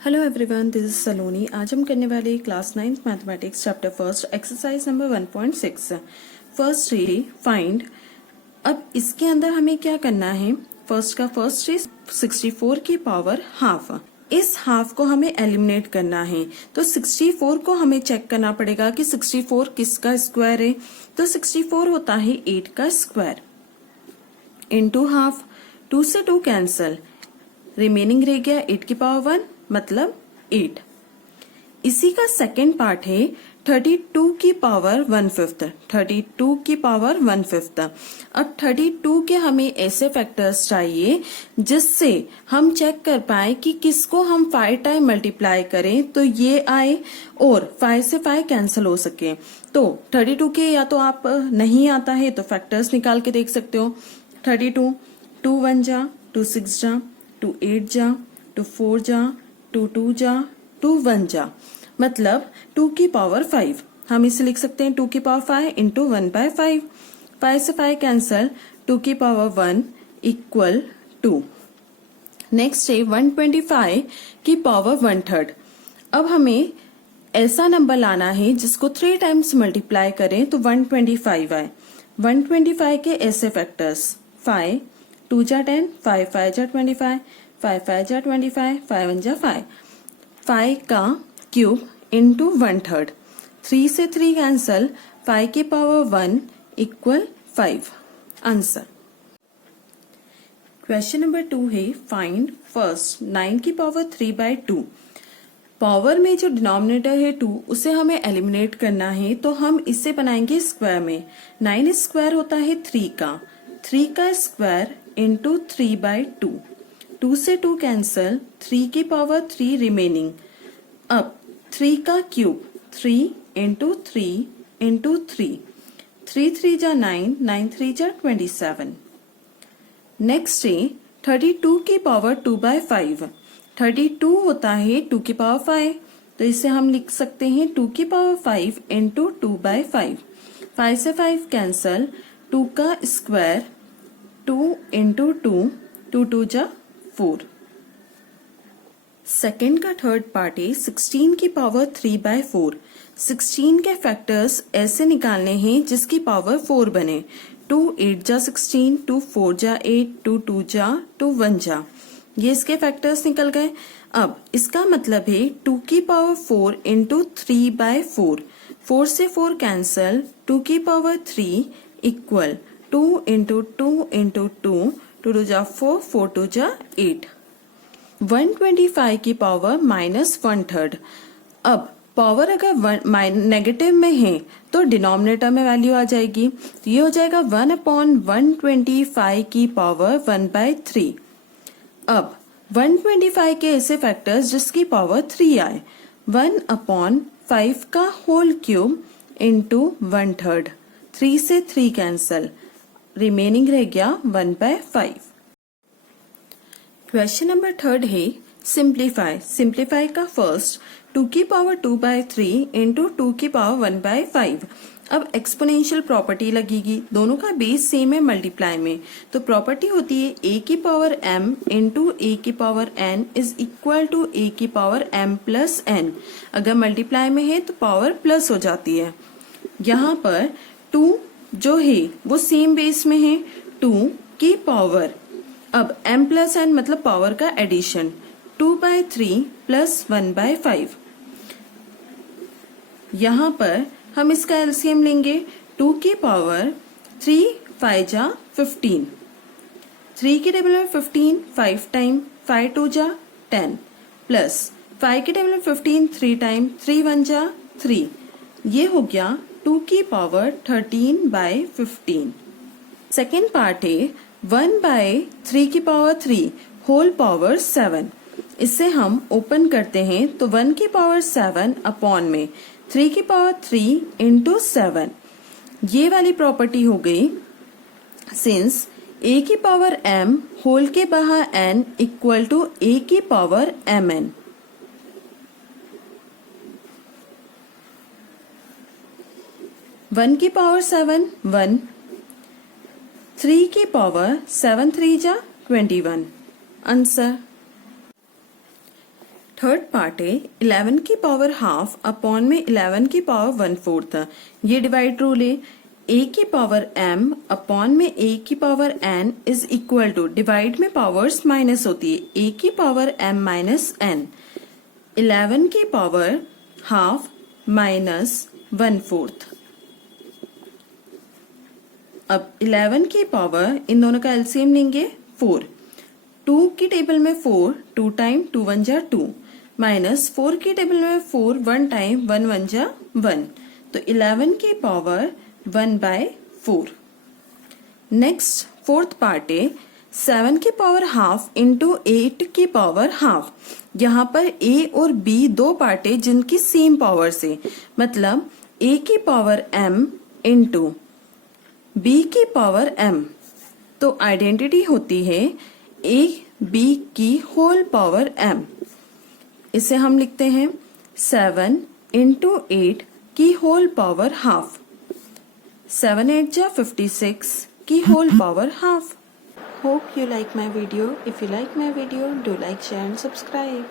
Hello everyone, this is सलोनी। आज हम करने वाले class 9th mathematics chapter first exercise number 1.6 first ray find. अब इसके अंदर हमें क्या करना है, फर्स्ट का फर्स्ट रे 64 की पावर हाफ, इस हाफ को हमें एलिमिनेट करना है। तो 64 को हमें चेक करना पड़ेगा कि 64 किसका स्क्वायर है। तो 64 होता है 8 का स्क्वायर इंटू हाफ। 2 से 2 कैंसल, रिमेनिंग रह गया 8 की पावर 1 मतलब 8। इसी का सेकेंड पार्ट है 32 की पावर 1/5। 32 की पावर 1/5। अब 32 के हमें ऐसे फैक्टर्स चाहिए जिससे हम चेक कर पाए कि किसको हम 5 टाइम मल्टीप्लाई करें तो ये आए और 5 से 5 कैंसिल हो सके। तो 32 के या तो आप नहीं आता है तो फैक्टर्स निकाल के देख सकते हो। 32 2 1 जा, 2 6 जा, 2 8 जा, 2 4 जा, 2 2 जा, 2 1 जा, मतलब 2 की पावर 5। हम इसे लिख सकते हैं 2 की पावर 5 इंटू 1/5। 5 से 5 कैंसल, 2 की पावर 1 इक्वल 2। नेक्स्ट है 125 की पावर 1/3। अब हमें ऐसा नंबर लाना है जिसको 3 टाइम्स मल्टीप्लाई करें तो 125 आए। 125 के ऐसे फैक्टर्स 5 2 जा 10, 5 5 जा 25, 5 5 जा 25, 5 1 जा 5। 5 का क्यूब इंटू 1/3। 3 से 3 कैंसल, 5 की power 1 equal 5। Answer. Question number 2 है फाइंड फर्स्ट 9 की पावर 3/2। पावर में जो डिनोमिनेटर है 2 उसे हमें एलिमिनेट करना है तो हम इसे बनाएंगे स्क्वायर में। 9 स्क्वायर होता है 3 का, 3 का स्क्वायर इंटू 3/2। 2 से 2 कैंसल, 3 की पावर 3 रिमेनिंग। अब 3 का क्यूब 3 इंटू 3 इंटू 3। 3 3 जा 9, 9 3 जा 27। नेक्स्ट है 32 की पावर 2/5। 32 होता है 2 की पावर 5, तो इसे हम लिख सकते हैं 2 की पावर 5 इंटू 2/5। 5 से 5 कैंसल, 2 का स्क्वायर 2 इंटू 2, 2 2 जा 4। सेकेंड का थर्ड पार्ट है 16 की पावर 3/4। 16 के फैक्टर्स ऐसे निकालने हैं जिसकी पावर 4 बने। 2 8 जा 16, 2 4 जा 8, 2 2 जा 2 1 जा, ये इसके फैक्टर्स निकल गए। अब इसका मतलब है 2 की पावर 4 इंटू 3/4। 4 से 4 कैंसल, 2 की पावर 3 इक्वल 2 इंटू 2 इंटू 2, 2 2 जा 4, 4 2 जा 8। 125 की पावर -1/3। अब पावर अगर नेगेटिव में है तो डिनोमिनेटर में वैल्यू आ जाएगी, तो ये हो जाएगा 1/125 की पावर 1/3। अब 125 के ऐसे फैक्टर्स जिसकी पावर 3 आए। 1/5 का होल क्यूब इंटू 1/3। 3 से 3 कैंसल, रिमेनिंग रह गया 1/5। क्वेश्चन नंबर थर्ड है सिंप्लीफाई। सिंप्लीफाई का फर्स्ट 2 की पावर 2/3 इंटू 2 की पावर 1/5। अब एक्सपोनेंशियल प्रॉपर्टी लगेगी, दोनों का बेस सेम है मल्टीप्लाई में, तो प्रॉपर्टी होती है a की पावर m इंटू a की power n is equal to a की पावर m प्लस n। अगर मल्टीप्लाई में है तो पावर प्लस हो जाती है। यहाँ पर 2 जो है वो सेम बेस में है, 2 की पावर, अब m प्लस n मतलब पावर का एडिशन, 2/3 प्लस 1/5। यहाँ पर हम इसका एलसीएम लेंगे। 2 की पावर 3 5 जा 15, 3 की टेबल में 15 5 टाइम, 5 2 जा 10, प्लस 5 की टेबल में 15 3 टाइम, 3 1 जा 3। ये हो गया 2 की पावर 13/15। सेकेंड पार्ट है 1/3 की पावर 3 होल पावर 7। इसे हम ओपन करते हैं तो 1 की पावर 7 अपॉन में 3 की पावर 3 इंटू 7। ये वाली प्रॉपर्टी हो गई सिंस a की पावर m होल के बाहर n इक्वल टू a की पावर mn। वन की पावर 7 1, 3 की पावर 7 3 जा 21। आंसर। थर्ड पार्ट है 11 की पावर हाफ अपॉन में 11 की पावर 1/4। ये डिवाइड रूल है। a की पावर m अपॉन में a की power n is equal to, divide में पावर्स माइनस होती है, a की पावर m माइनस n, 11 की पावर हाफ माइनस 1/4। अब 11 की पावर, इन दोनों का एलसीएम लेंगे 4। 2 की टेबल में 4, 2 टाइम 2 1 जा 2, माइनस 4 की टेबल में 4, 1 टाइम 1 1 जा 1, तो 11 की पावर 1/4। नेक्स्ट फोर्थ पार्ट है 7 की पावर हाफ इंटू 8 की पावर हाफ। यहाँ पर a और b दो पार्ट है जिनकी सेम पावर से, मतलब a की पावर m इंटू b की पावर m, तो आइडेंटिटी होती है a b की होल पावर m। इसे हम लिखते हैं 7 इंटू 8 की होल पावर हाफ, 7 8 जा 56 की whole power half. Hope you like my video. If you like my video, do like, share and subscribe.